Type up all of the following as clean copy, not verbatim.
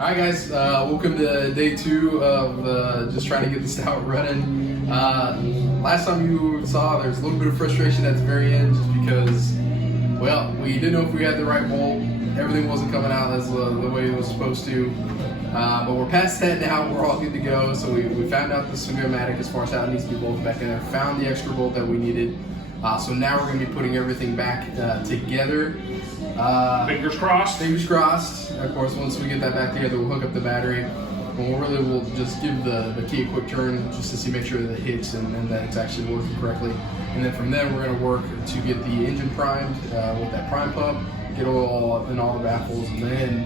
Alright guys, welcome to day 2 of just trying to get this out running. Last time you saw, there's a little bit of frustration at the very end just because, well, we didn't know if we had the right bolt. Everything wasn't coming out as the way it was supposed to. But we're past that now, we're all good to go. So we found out the schematic as far as how it needs to be bolted back in there, found the extra bolt that we needed. So now we're going to be putting everything back together. Fingers crossed. Fingers crossed. Of course, once we get that back together, we'll hook up the battery. And we'll just give the key a quick turn just to see, make sure that it hits and that it's actually working correctly. And then from there, we're going to work to get the engine primed with that prime pump, get oil in all the baffles, and then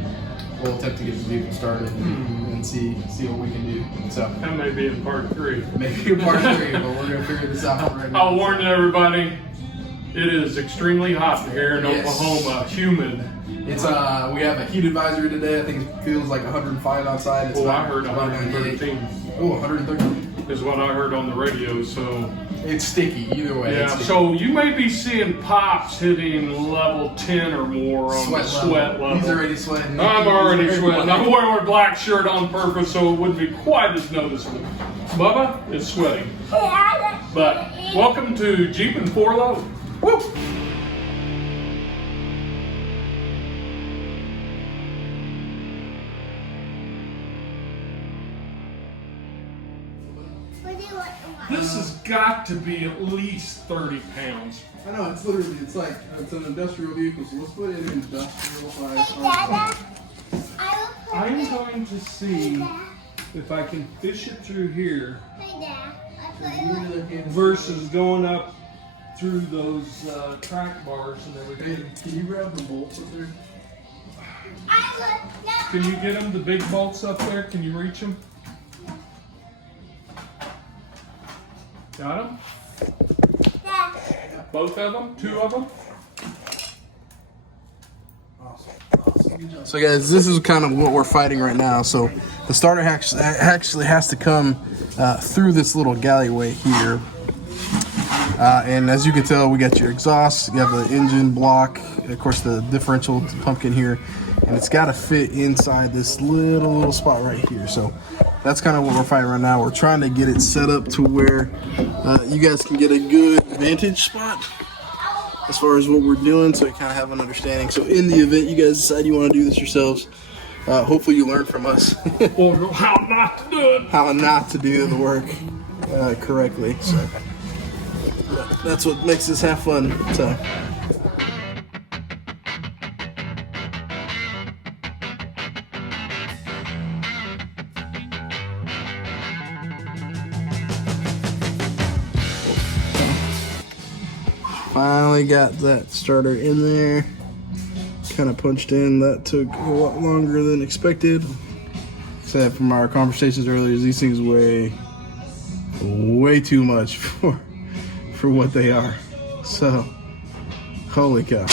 we'll attempt to get the vehicle started and see what we can do. So That may be in part 3. maybe in part 3, but we're going to figure this out right now. I'll warn everybody, it is extremely hot here in Oklahoma, humid. It's we have a heat advisory today. I think it feels like 105 outside. It's I heard 113 Oh, 113 is what I heard on the radio, so. It's sticky either way. Yeah, so you may be seeing pops hitting level 10 or more on the sweat level. He's already sweating. I'm already sweating. I'm wearing a black shirt on purpose so it wouldn't be quite as noticeable. Bubba is sweating. But welcome to Jeep and 4 Low. Woo! This has got to be at least 30 pounds. I know, it's literally, it's an industrial vehicle, so let's put it in industrial size. I'm going to see if I can fish it through here versus going up through those track bars and everything. Can you grab the bolts up there? Can you get them, the big bolts up there? Can you reach them? Got them? Both of them? 2 of them? So guys, this is kind of what we're fighting right now. So the starter actually has to come through this little galleyway here. And as you can tell, we got your exhaust, you have the engine block, of course the differential pumpkin here, and it's got to fit inside this little spot right here. So that's kind of what we're fighting right now. We're trying to get it set up to where you guys can get a good vantage spot as far as what we're doing, so you kind of have an understanding. So in the event you guys decide you want to do this yourselves, hopefully you learn from us Or how not to do it. how not to do the work correctly. So that's what makes this have fun. So. Finally got that starter in there. Kind of punched in. That took a lot longer than expected. Except from our conversations earlier, these things weigh way too much for what they are. So, holy cow.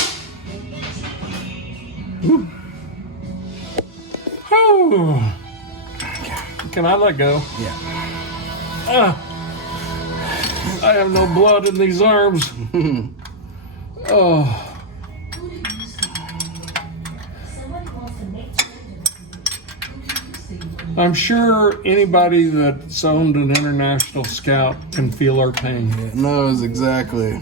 Woo. Oh. Can I let go? Yeah. I have no blood in these arms. Oh. I'm sure anybody that's owned an International Scout can feel our pain. It knows exactly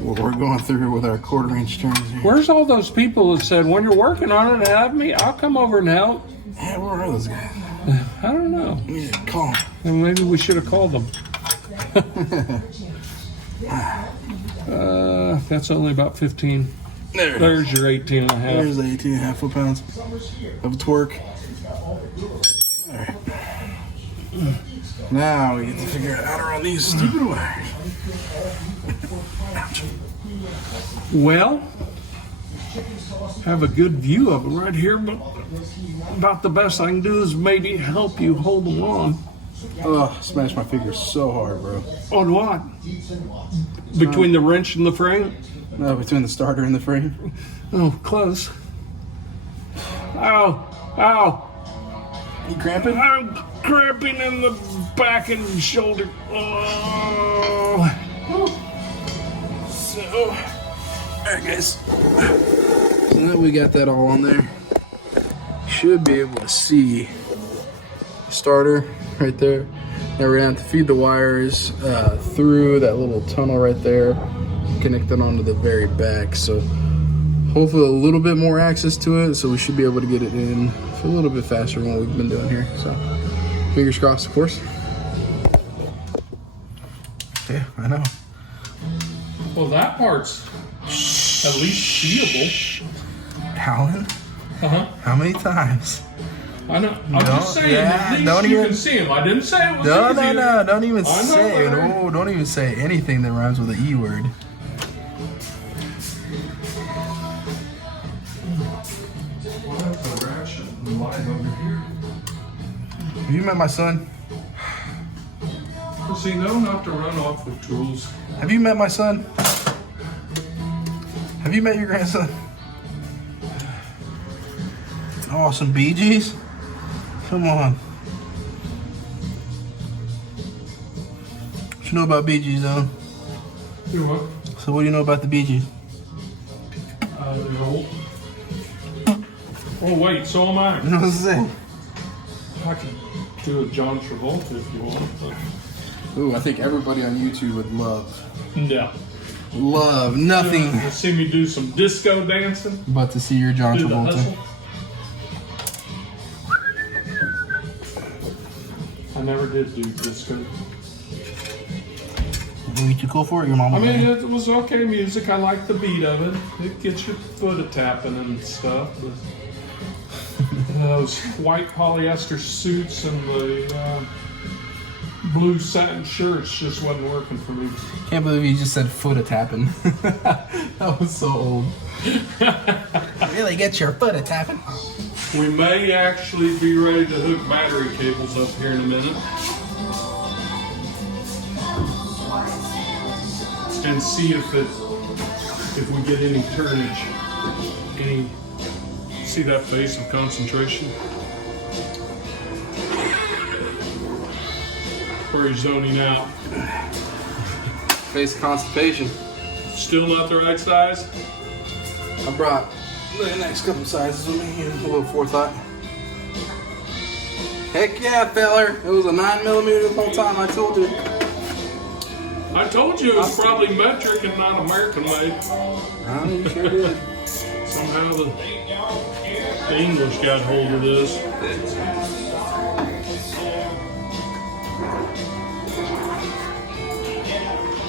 what we're going through with our quarter-inch turns here. Where's all those people that said, when you're working on it, have me, I'll come over and help? Yeah, where are those guys? I don't know. We need to call them. And maybe we should have called them. That's only about 15. There's your 18 and a half. There's the 18 and a half foot-pounds of torque. All right. Now we get to figure out how to run these stupid wires. Ouch. Well, have a good view of it right here, but about the best I can do is maybe help you hold them on. Oh, smashed my fingers so hard, bro. On what? Between the wrench and the frame? No, between the starter and the frame. Oh, close. Ow, ow. You cramping? I'm cramping in the back and shoulder. Oh. So, all right, guys. So now we got that all on there. should be able to see the starter right there. Now we're gonna have to feed the wires through that little tunnel right there, connect it onto the very back. So hopefully a little bit more access to it, so we should be able to get it in a little bit faster than what we've been doing here. So fingers crossed, of course. Yeah, I know. Well, that part's at least seeable. Alan, how many times? I know. I'm just saying, at least don't you even- can see them. I didn't say it was No, easier. no, don't even I know, say it. Larry. Oh, don't even say anything that rhymes with the E word. Have you met my son? Does he know not to run off with tools? Have you met my son? Have you met your grandson? Oh, some Bee Gees? Come on. What you know about Bee Gees, though? Do what? So what do you know about the Bee Gees? They're old. Oh, wait, so am I. You know what I'm saying? I can do a John Travolta if you want. Ooh, I think everybody on YouTube would love No. nothing You see me do some disco dancing? but to see your John Do the Travolta. hustle? I never did do disco. Were you too cool for it? Your mom I was mean, there? it was okay music. I like the beat of it. It gets your foot a tapping and stuff. But those white polyester suits and the blue satin shirts just wasn't working for me. Can't believe you just said foot a tapping. That was so old. Really get your foot a tapping. We may actually be ready to hook battery cables up here in a minute. And see if we get any turnage. See that face of concentration? Where he's zoning out. Face of constipation. Still not the right size? I brought the next couple sizes with me and a little forethought. Heck yeah, feller. It was a 9mm the whole time, I told you. I told you it was probably metric and not American made. You sure did. Somehow the English got hold of this.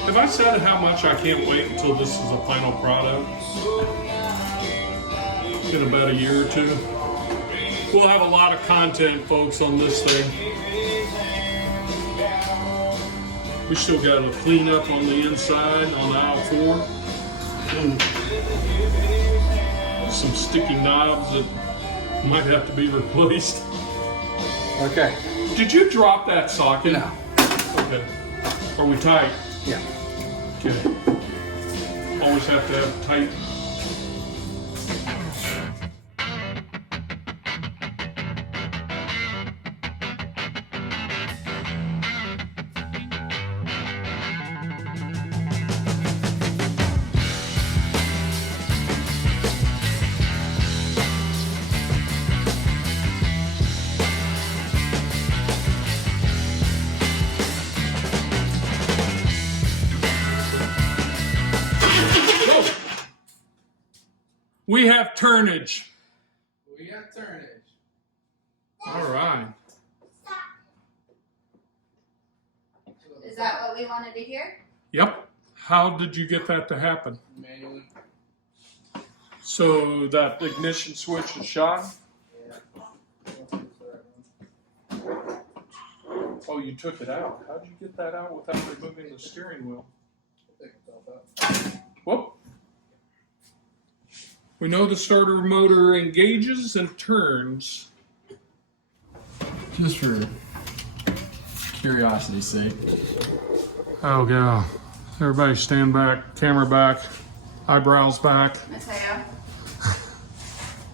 Have I said how much I can't wait until this is a final product? In about a year or two. We'll have a lot of content, folks, on this thing. We still got to clean up on the inside on aisle 4. Some sticky knobs that might have to be replaced. Okay. Did you drop that socket? No. Okay. Are we tight? Yeah. Okay. Always have to have tight. We have turnage. We got turnage. All right. Is that what we wanted to hear? Yep. How did you get that to happen? Manually. So that ignition switch is shot? Oh, you took it out. How did you get that out without removing the steering wheel? Whoop. We know the starter motor engages and turns. Just for curiosity's sake. Oh, God. Everybody stand back, camera back, eyebrows back. Mateo,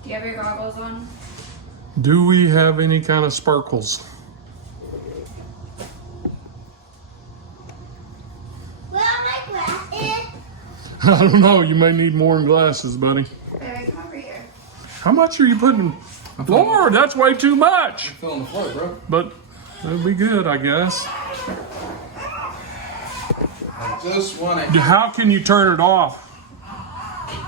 do you have your goggles on? Do we have any kind of sparkles? Where are my glasses? I don't know. You may need more glasses, buddy. Baby, come over here. How much are you putting Lord, that's way too much. Feeling the floor, bro. But it'll be good, I guess. I just want to How can you turn it off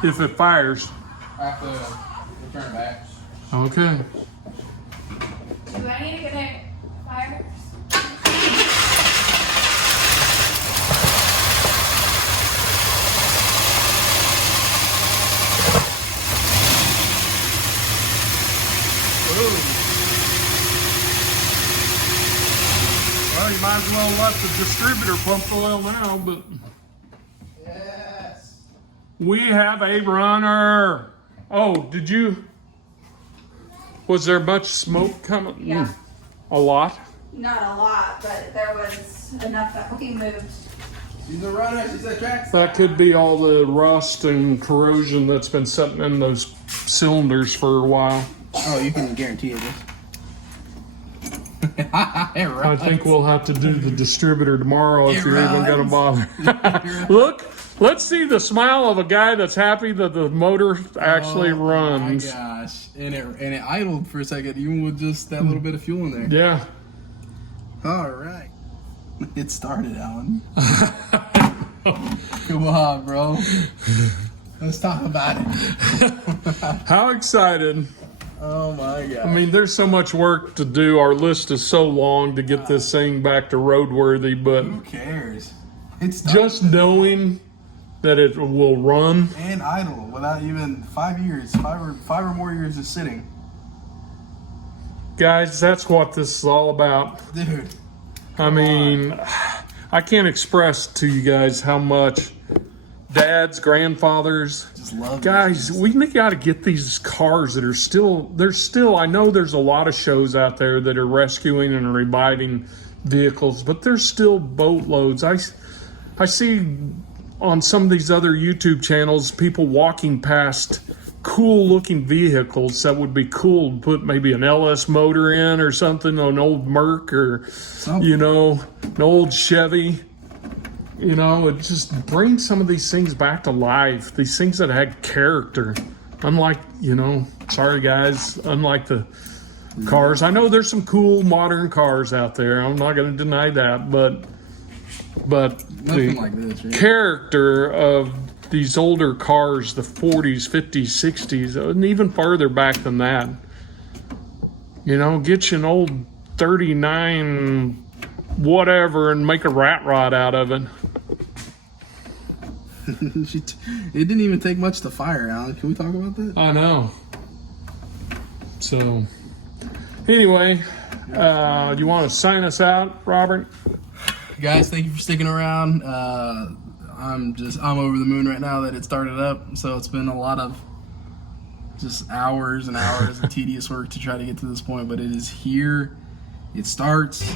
if it fires? have to turn it back. Okay. Do I need to get a fire? Well, you might as well let the distributor pump the oil now, but Yes. we have a runner. Oh, did you? Was there much smoke coming? Yeah. A lot? Not a lot, but there was enough that we moved. She's a runner. She's a track. That could be all the rust and corrosion that's been sitting in those cylinders for a while. Oh, you can guarantee it. I think we'll have to do the distributor tomorrow if It you're even going to bother. Look, let's see the smile of a guy that's happy that the motor actually runs. Oh my gosh. And it idled for a second, even with just that little bit of fuel in there. Yeah. All right. It started, Alan. Come on, bro. Let's talk about it. How excited. Oh my god. I mean, there's so much work to do. Our list is so long to get this thing back to roadworthy, but Who cares? It's just knowing that it will run. and idle without even 5 years, five or more years of sitting. Guys, that's what this is all about. Dude. I mean, I can't express to you guys how much dads, grandfathers, Just love guys, we got to get these cars that are still, I know there's a lot of shows out there that are rescuing and reviving vehicles, but there's still boatloads. I see on some of these other YouTube channels, people walking past cool looking vehicles that would be cool to put maybe an LS motor in or something, an old Merc or, you know, an old Chevy. You know, it just brings some of these things back to life. These things that had character. Unlike, you know, sorry guys, unlike the cars. I know there's some cool modern cars out there. I'm not going to deny that, but Nothing the like this, right? character of these older cars, the 40s, 50s, 60s, and even farther back than that. You know, get you an old 39 whatever and make a rat rod out of it. It didn't even take much to fire, Alan. Can we talk about that? I know. So, anyway, do you want to sign us out, Robert? Guys, thank you for sticking around. I'm over the moon right now that it started up. So it's been a lot of just hours and hours of tedious work to try to get to this point, but it is here. It starts.